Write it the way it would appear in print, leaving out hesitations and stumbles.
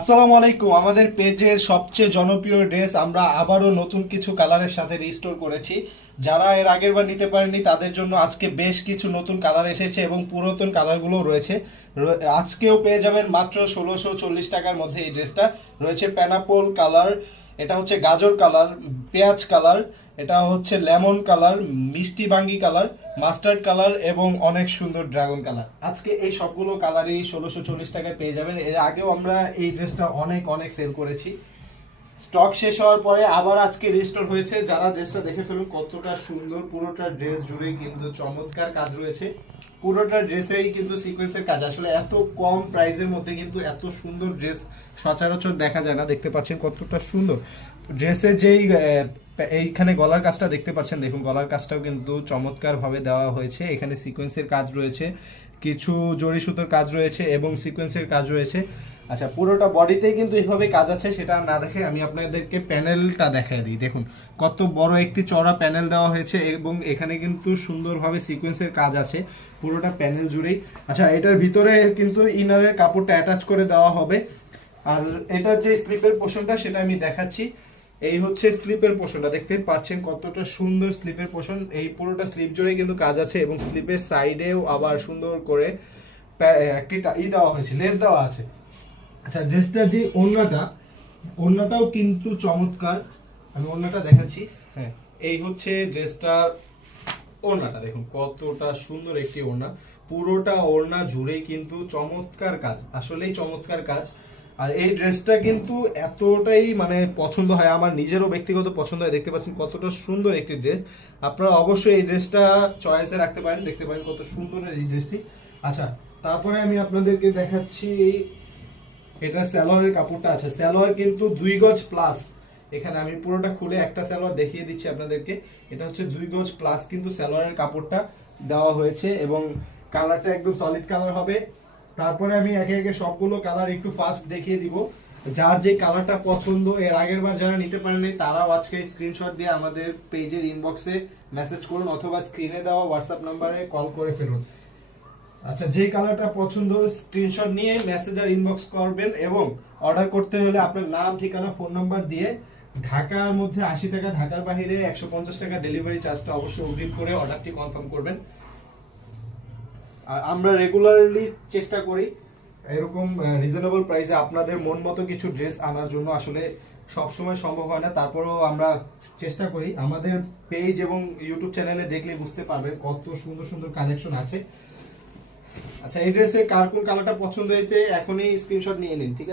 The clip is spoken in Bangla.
আসসালামু আলাইকুম। আমাদের পেজের সবচেয়ে জনপ্রিয় ড্রেস আমরা আবারও নতুন কিছু কালারের সাথে রিস্টোর করেছি। যারা এর আগের বার নিতে পারেননি তাদের জন্য আজকে বেশ কিছু নতুন কালার এসেছে এবং পুরাতন কালারগুলো রয়েছে। আজকেও পেয়ে যাবেন মাত্র 1640 টাকার মধ্যে। এই ড্রেসটা রয়েছে প্যানাপোল কালার, এটা হচ্ছে গাজর কালার, পেঁয়াজ কালার, এটা হচ্ছে লেমন কালার, মিষ্টি বাঙ্গি কালার, মাস্টার্ড কালার এবং অনেক সুন্দর ড্রাগন কালার। আজকে এই সবগুলো কালারই 1640 টাকায় পেয়ে যাবেন। এর আগেও আমরা এই ড্রেসটা অনেক অনেক সেল করেছি। স্টক শেষ হওয়ার পরে আবার আজকে রিস্টোর হয়েছে। যারা ড্রেসটা দেখে ফেলুন কতটা সুন্দর, পুরোটা ড্রেস জুড়েই কিন্তু চমৎকার কাজ রয়েছে। পুরোটা ড্রেসেই কিন্তু সিকোয়েন্সের কাজ। আসলে এত কম প্রাইসের মধ্যে কিন্তু এত সুন্দর ড্রেস সচরাচর দেখা যায় না। দেখতে পাচ্ছেন কতটা সুন্দর ড্রেসের যেই এইখানে গলার কাজটা দেখতে পাচ্ছেন, দেখুন গলার কাজটাও কিন্তু চমৎকার ভাবে দেওয়া হয়েছে। এখানে সিকোয়েন্সের কাজ রয়েছে, কিছু জড়ি সুতোর কাজ রয়েছে এবং সিকোয়েন্সের কাজ রয়েছে। আচ্ছা, পুরোটা বডিতেই কিন্তু এইভাবে কাজ আছে। সেটা না দেখে আমি আপনাদেরকে প্যানেলটা দেখাই দিই। দেখুন কত বড় একটি চওড়া প্যানেল দেওয়া হয়েছে এবং এখানে কিন্তু সুন্দরভাবে সিকোয়েন্সের কাজ আছে পুরোটা প্যানেল জুড়েই। আচ্ছা, এটার ভিতরে কিন্তু ইনারের কাপড়টা অ্যাটাচ করে দেওয়া হবে। আর এটা যে স্লিপের পোর্শনটা সেটা আমি দেখাচ্ছি। এই হচ্ছে স্লিপের পোর্শনটা, দেখতে পাচ্ছেন কতটা সুন্দর স্লিপের পোর্শন। এই পুরোটা স্লিপ জুড়ে কিন্তু কাজ আছে এবং স্লিপের সাইডেও আবার সুন্দর করে একটি দেওয়া হয়েছে, লেস দেওয়া আছে। আচ্ছা, ড্রেসটার যে ওড়নাটাও কিন্তু চমৎকার। আমি ওড়নাটা দেখাচ্ছি। হ্যাঁ, এই হচ্ছে ড্রেসটার ওড়নাটা, দেখুন কতটা সুন্দর একটি ওড়না। পুরোটা ওড়না জুড়েই কিন্তু চমৎকার কাজ, আসলেই চমৎকার কাজ। আর এই ড্রেসটা কিন্তু এতটাই মানে পছন্দ হয়, আমার নিজেরও ব্যক্তিগত পছন্দ হয়। দেখতে পাচ্ছেন কতটা সুন্দর একটি ড্রেস। আপনারা অবশ্যই এই ড্রেসটা চয়েসে রাখতে পারেন। দেখতে পারেন কত সুন্দর এই ড্রেসটি। আচ্ছা, তারপরে আমি আপনাদেরকে দেখাচ্ছি এটা সালোয়ারের কাপড়টা আছে। সালোয়ার কিন্তু 2 গজ প্লাস। এখানে আমি পুরোটা খুলে একটা সালোয়ার দেখিয়ে দিচ্ছি আপনাদেরকে। এটা হচ্ছে 2 গজ প্লাস কিন্তু সালোয়ারের কাপড়টা দেওয়া হয়েছে এবং কালারটা একদম সলিড কালার হবে। তারপরে আমি একে একে সবগুলো কালার একটু ফাস্ট দেখিয়ে দিব। যার যে কালারটা পছন্দ, এর আগের বার যারা নিতে পারেননি তারাও আজকে স্ক্রিনশট দিয়ে আমাদের পেজের ইনবক্সে মেসেজ করুন অথবা স্ক্রিনে দেওয়া হোয়াটসঅ্যাপ নাম্বারে কল করে ফেলুন। আচ্ছা, যে কালারটা পছন্দ স্ক্রিনশট নিয়ে মেসেজ আর ইনবক্স করবেন এবং অর্ডার করতে হলে আপনার নাম, ঠিকানা, ফোন নাম্বার দিয়ে ঢাকার মধ্যে 80 টাকা, ঢাকার বাইরে 150 টাকা ডেলিভারি চার্জটা অবশ্যই অগ্রিম করে অর্ডারটি কনফার্ম করবেন। আর আমরা রেগুলারলি চেষ্টা করি এরকম রিজনেবল প্রাইসে আপনাদের মন মতো কিছু ড্রেস আনার জন্য। আসলে সব সময় সম্ভব হয় না, তারপরেও আমরা চেষ্টা করি। আমাদের পেজ এবং ইউটিউব চ্যানেলে দেখলে বুঝতে পারবেন কত সুন্দর সুন্দর কালেকশন আছে। আচ্ছা, এই ড্রেসে কার কোন কালারটা পছন্দ হয়েছে এখনই স্ক্রিনশট নিয়ে নিন, ঠিক আছে?